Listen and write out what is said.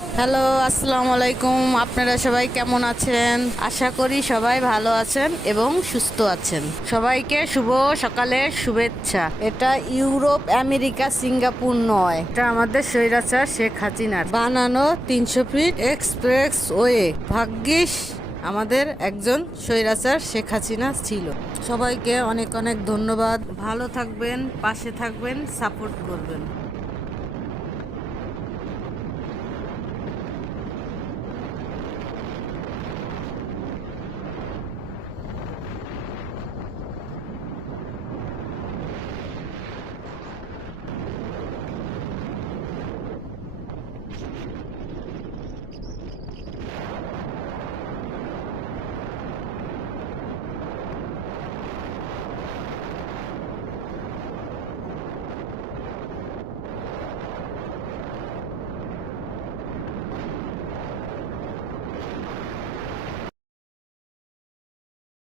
Hello, আসসালামু আলাইকুম। আপনারা সবাই কেমন আছেন? আশা করি সবাই ভালো আছেন এবং সুস্থ আছেন। সবাইকে শুভ সকালের শুভেচ্ছা। এটা ইউরোপ, আমেরিকা, সিঙ্গাপুর নয়, এটা আমাদের স্বৈরাচার শেখ হাসিনার বানানো 300 ফিট এক্সপ্রেস ওয়ে। ভাগ্যিস আমাদের একজন স্বৈরাচার শেখ হাসিনা ছিল। সবাইকে অনেক অনেক ধন্যবাদ। ভালো থাকবেন, পাশে থাকবেন, সাপোর্ট করবেন।